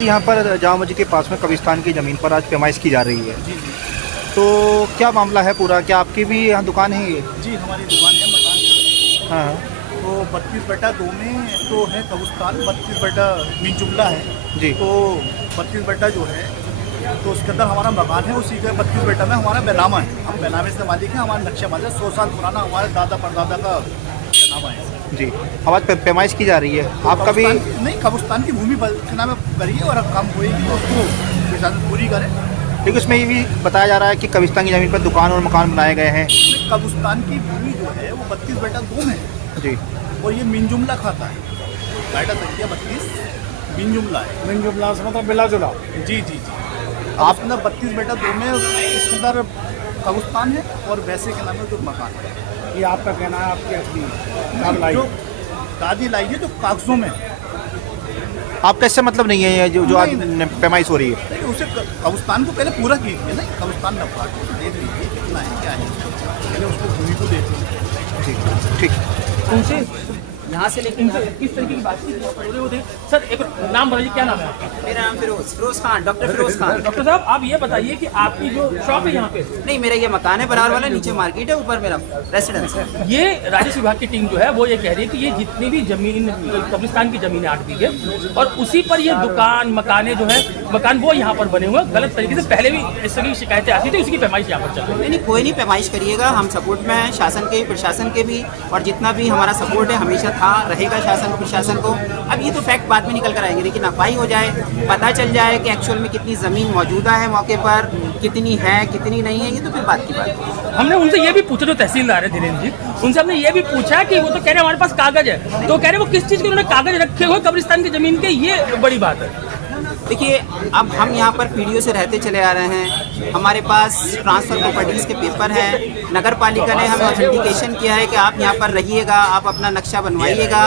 यहाँ पर जामा मस्जिद के पास में कब्रिस्तान की ज़मीन पर आज पैमाइश की जा रही है। जी जी तो क्या मामला है पूरा? क्या आपकी भी यहाँ दुकान है ये? जी, हमारी दुकान है मकान। हाँ तो 32/2 में तो है कब्रिस्तान, 32/3 जुमला है जी। तो 32 जो है तो उसके अंदर हमारा मकान है। उसी के 32 में हमारा बैनामा है। हम बैनामे से मालिक हैं। हमारा नक्शा मालिक 100 साल पुराना हमारे दादा परदादा का बैनामा है जी। आवाज़ पैमाइश की जा रही है आपका भी? नहीं, कब्रिस्तान की भूमि के नाम करिए और काम होएगी तो उसको इजाज़त पूरी करें। लेकिन उसमें ये भी बताया जा रहा है कि कब्रिस्तान की ज़मीन पर दुकान और मकान बनाए गए हैं। कब्रिस्तान की भूमि जो है वो 32/2 में है जी। और ये मिन जुमला खाता है। कायदा संख्या 32 मिन जुमला है। मिन जुमला से मतलब मिला जुला। जी जी जी। आप अंदर 32/2 में इसके अंदर कब्रिस्तान है और वैसे के नाम में जो मकान है। ये आपका कहना है, आपकी असली जो दादी लाई है जो कागजों में है। आपका इससे मतलब नहीं है ये जो आज पैमाइश हो रही है? नहीं, उसे कब्रिस्तान को पहले पूरा कीजिए ना। कब्रिस्तान न पाट देख लीजिए कितना है क्या है, पहले उसको भूमि को देख लीजिए। जी ठीक। उनसे यहाँ से लेकिन किस तरीके की बातचीत हो रही? सर एक नाम बताइए, क्या नाम है आपका? मेरा नाम फिरोज खान, डॉक्टर फिरोज खान। डॉक्टर साहब, आप ये बताइए कि आपकी जो शॉप है यहाँ पे? नहीं, मेरा ये मकान है बराबर वाला, नीचे मार्केट है, ऊपर मेरा रेसिडेंस है। ये राजस्व विभाग की टीम जो है वो ये कह रही है कि ये जितनी भी जमीन कब्रिस्तान की जमीन है 8 बीघे और उसी पर ये दुकान मकाने जो है मकान वो यहाँ पर बने हुए गलत तरीके से पहले भी इस तरह की शिकायतें आती थी, उसी की पैमाइश यहाँ पर चल रही है। नहीं, कोई नहीं पैमाइश करिएगा। हम सपोर्ट में हैं, शासन के प्रशासन के भी, और जितना भी हमारा सपोर्ट है हमेशा था रहेगा शासन प्रशासन को। अब ये तो फैक्ट बाद में निकल कर आएंगे, लेकिन अफवाही हो जाए, पता चल जाए कि एक्चुअल में कितनी ज़मीन मौजूदा है मौके पर, कितनी है कितनी नहीं है, ये तो फिर बात की बात है। हमने उनसे ये भी पूछा, जो तहसीलदार है धीरेन्द्र जी, उनसे हमने ये भी पूछा कि वो तो कह रहे हमारे पास कागज है, तो कह रहे वो किस चीज़ के उन्होंने कागज रखे हुए कब्रिस्तान की जमीन के, ये बड़ी बात है। देखिए, अब हम यहाँ पर पीडीओ से रहते चले आ रहे हैं, हमारे पास ट्रांसफ़र प्रॉपर्टीज़ के पेपर हैं, नगर पालिका ने हमें ऑथेंटिकेशन किया है कि आप यहाँ पर रहिएगा, आप अपना नक्शा बनवाइएगा,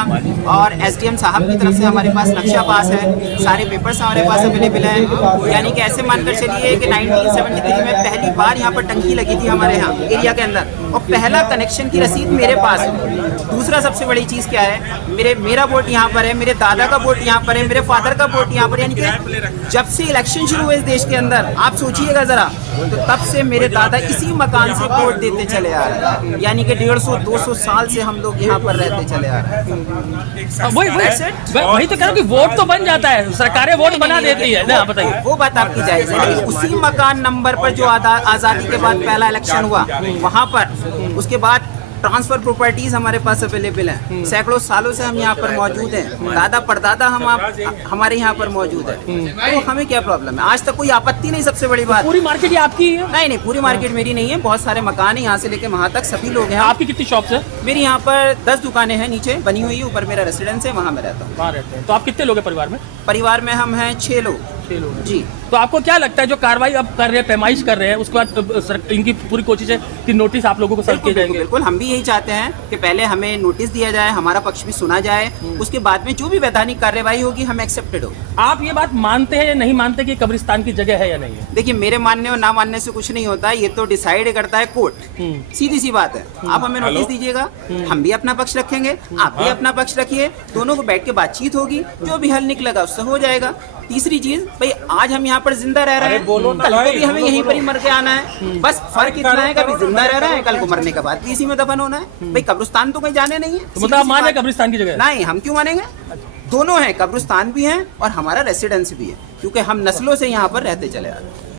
और एसडीएम साहब की तरफ से हमारे पास नक्शा पास है, सारे पेपर्स हमारे पास अवेलेबल हैं। यानी कि ऐसे मानकर चलिए कि 1973 में पहली बार यहाँ पर टंकी लगी थी हमारे यहाँ एरिया के अंदर, और पहला कनेक्शन की रसीद मेरे पास है। दूसरा सबसे बड़ी चीज़ क्या है, मेरा वोट यहाँ पर है, मेरे दादा का वोट यहाँ पर है, मेरे फादर का वोट यहाँ पर, यानी कि जब से इलेक्शन शुरू हुए इस देश के अंदर, आप सोचिएगा जरा, तो तब से मेरे दादा इसी मकान से वोट देते चले आ रहे हैं। यानी कि 150-200 साल से हम लोग यहाँ पर रहते चले आ रहे हैं। वही तो कह रहा हूँ कि वोट तो बन जाता है, सरकारें वोट बना देती है ना। बताइए, वो बात आपकी जायज़ है, लेकिन उसी मकान नंबर पर जो आज़ादी के बाद पहला इलेक्शन हुआ, वहाँ पर उसके बाद ट्रांसफर प्रॉपर्टीज हमारे पास अवेलेबल हैं। सैकड़ों सालों से हम यहाँ पर मौजूद हैं, दादा परदादा हमारे यहाँ पर मौजूद है, तो हमें क्या प्रॉब्लम है? आज तक कोई आपत्ति नहीं। सबसे बड़ी बात, पूरी मार्केट आपकी है? नहीं, पूरी मार्केट मेरी नहीं है, बहुत सारे मकान है यहाँ से लेके वहाँ तक, सभी लोग हैं। आपकी कितनी शॉप्स है? मेरी यहाँ पर 10 दुकानें हैं, नीचे बनी हुई है, ऊपर मेरा रेसिडेंस है, वहाँ मैं रहता हूँ। वहाँ रहते हैं। तो आप कितने लोग हैं परिवार में? परिवार में हम हैं 6 लोग। 6 लोग जी। तो आपको क्या लगता है जो कार्रवाई अब कर रहे हैं, पैमाइश कर रहे हैं, उसके बाद इनकी पूरी कोशिश है कि नोटिस आप लोगों को सर्व किए जाएंगे? बिल्कुल, हम भी यही चाहते हैं कि पहले हमें नोटिस दिया जाए, हमारा पक्ष भी सुना जाए, उसके बाद में जो भी वैधानिक कार्रवाई होगी हम एक्सेप्टेड हो। आप ये बात मानते हैं या नहीं मानते कि कब्रिस्तान की जगह है या नहीं है? देखिए, मेरे मानने और ना मानने से कुछ नहीं होता है, ये तो डिसाइड करता है कोर्ट। सीधी सी बात है। आप हमें नोटिस दीजिएगा, हम भी अपना पक्ष रखेंगे, आप भी अपना पक्ष रखिए, दोनों को बैठ के बातचीत होगी, जो भी हल निकलेगा उससे हो जाएगा। तीसरी चीज, भाई आज हम यहाँ पर जिंदा रह रहे हैं, कल को भी हमें यहीं पर ही मर के आना है। बस फर्क इतना है, कभी जिंदा रह रहे हैं, कल को मरने के बाद भी इसी में दफन होना है। भाई कब्रिस्तान तो कहीं जाने नहीं है। तो मतलब आप मान रहे कब्रिस्तान की जगह? नहीं, हम क्यों मानेंगे? दोनों हैं, कब्रिस्तान भी है और हमारा रेसिडेंस भी है, क्योंकि हम नस्लों से यहाँ पर रहते चले आ रहे हैं।